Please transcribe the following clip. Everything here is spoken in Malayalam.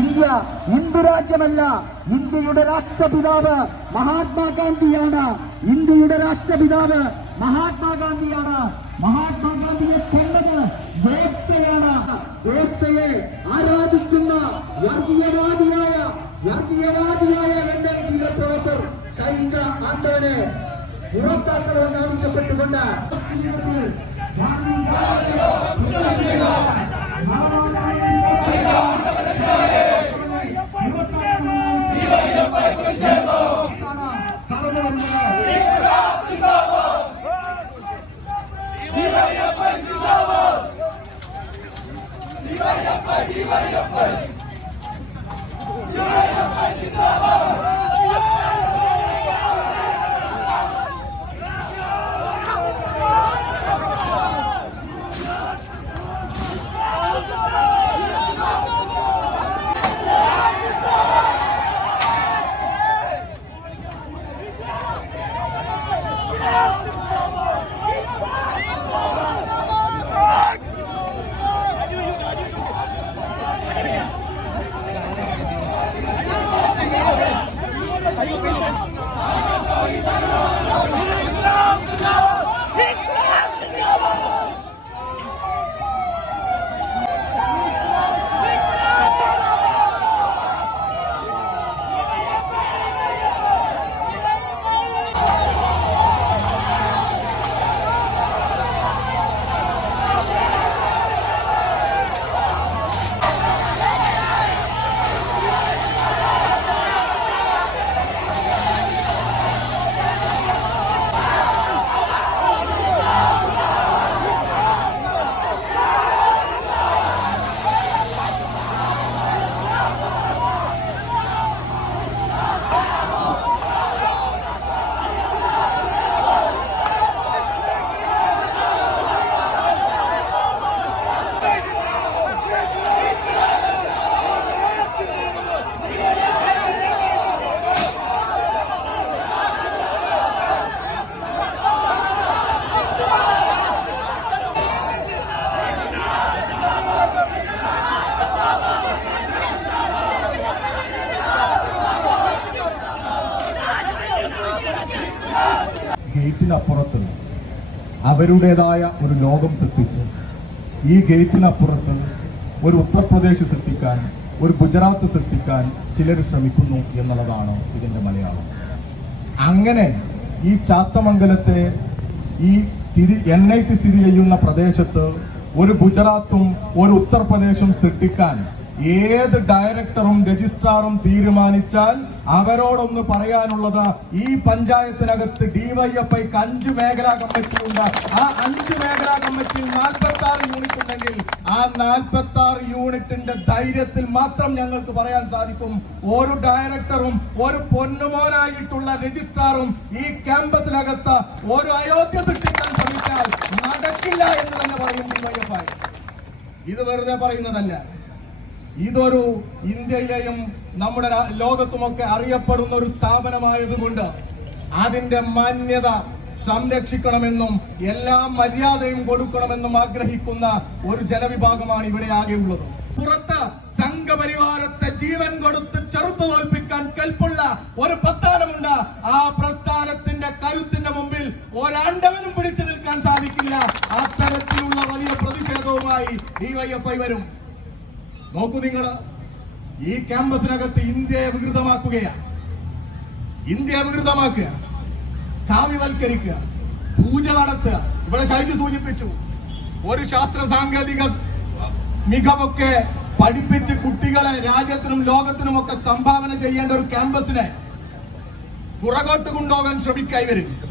ഇന്ത്യ ഹിന്ദു രാജ്യമല്ല. ഇന്ത്യയുടെ രാഷ്ട്രപിതാവ് മഹാത്മാഗാന്ധിയാണ്. ഇന്ത്യയുടെ രാഷ്ട്രപിതാവ് മഹാത്മാഗാന്ധിയാണ്. മഹാത്മാഗാന്ധിയെ കൊണ്ടത് ഗോഡ്സെയാണ് ഗോഡ്സെയെ ആരാധിക്കുന്ന വർഗീയവാദിയായ വർഗീയവാദിയായ ലണ്ടനിലെ പ്രൊഫസർ ഷൈജ ആണ്ടവനെ പുറത്താക്കണമെന്ന് ആവശ്യപ്പെട്ടുകൊണ്ട് అబ్బాయి దివాయి అబ్బాయి దివాయి అబ్బాయి జిందాబాద్ ഗേറ്റിനപ്പുറത്ത് അവരുടേതായ ഒരു ലോകം സൃഷ്ടിച്ച്. ഈ ഗേറ്റിനപ്പുറത്ത് ഒരു ഉത്തർപ്രദേശ് സൃഷ്ടിക്കാൻ ഒരു ഗുജറാത്ത് സൃഷ്ടിക്കാൻ ചിലർ ശ്രമിക്കുന്നു എന്നുള്ളതാണ് ഇതിന്റെ മലയാളം. അങ്ങനെ ഈ ചാത്തമംഗലത്തെ ഈ സ്ഥിതി എൻ ഐ ടി സ്ഥിതി ചെയ്യുന്ന പ്രദേശത്ത് ഒരു ഗുജറാത്തും ഒരു ഉത്തർപ്രദേശും സൃഷ്ടിക്കാൻ ഏത് ഡയറക്ടറും രജിസ്ട്രാറും തീരുമാനിച്ചാൽ അവരോടൊന്ന് പറയാനുള്ളത് ഈ പഞ്ചായത്തിനകത്ത് ഡിവൈഎഫ്ഐക്ക് അഞ്ച് മേഖലാ കമ്മിറ്റി ഉണ്ട്. ആ അഞ്ച് മേഖലാ കമ്മിറ്റിയിൽ നാൽപ്പത്തി ആറ് യൂണിറ്റ് ഉണ്ടെങ്കിൽ ആ നാൽപ്പത്തി ആറ് യൂണിറ്റിന്റെ ധൈര്യത്തിൽ മാത്രം ഞങ്ങൾക്ക് പറയാൻ സാധിക്കും. ഒരു ഡയറക്ടറും ഒരു പൊന്നുമോനായിട്ടുള്ള രജിസ്ട്രാറും ഈ ക്യാമ്പസിനകത്ത് ഒരു അയോധ്യ സൃഷ്ടിക്കാൻ ശ്രമിച്ചാൽ നടക്കില്ല എന്ന് തന്നെ പറയും ഡിവൈഎഫ്ഐ ഇത് വെറുതെ പറയുന്നതല്ല. ഇതൊരു ഇന്ത്യയിലെയും നമ്മുടെ ലോകത്തുമൊക്കെ അറിയപ്പെടുന്ന ഒരു സ്ഥാപനമായതുകൊണ്ട് അതിന്റെ മാന്യത സംരക്ഷിക്കണമെന്നും എല്ലാ മര്യാദയും കൊടുക്കണമെന്നും ആഗ്രഹിക്കുന്ന ഒരു ജനവിഭാഗമാണ് ഇവിടെ ആകെയുള്ളത് പുറത്ത് സംഘപരിവാരത്തെ ജീവൻ കൊടുത്ത് ചെറുത്തു തോൽപ്പിക്കാൻ കൽപ്പുള്ള ഒരു പ്രസ്ഥാനമുണ്ട്. ആ പ്രസ്ഥാനത്തിന്റെ കരുത്തിന്റെ മുമ്പിൽ ഒരാണ്ടവനും പിടിച്ചു നിൽക്കാൻ സാധിക്കില്ല. അത്തരത്തിലുള്ള വലിയ പ്രതിഷേധവുമായി ഡിവൈഎഫ്ഐ വരും. നോക്കൂ നിങ്ങൾ ഈ ക്യാമ്പസിനകത്ത് ഇന്ത്യയെ വികൃതമാക്കുകയാണ് ഇന്ത്യ വികൃതമാക്കുക. കാവ്യവൽക്കരിക്കുക. പൂജ നടത്തുക. ഇവിടെ ഷൈജു സൂചിപ്പിച്ചു. ഒരു ശാസ്ത്ര സാങ്കേതിക മികവൊക്കെ പഠിപ്പിച്ച് കുട്ടികളെ രാജ്യത്തിനും ലോകത്തിനും ഒക്കെ സംഭാവന ചെയ്യേണ്ട ഒരു ക്യാമ്പസിനെ പുറകോട്ട് കൊണ്ടുപോകാൻ ശ്രമിക്കായി വരും.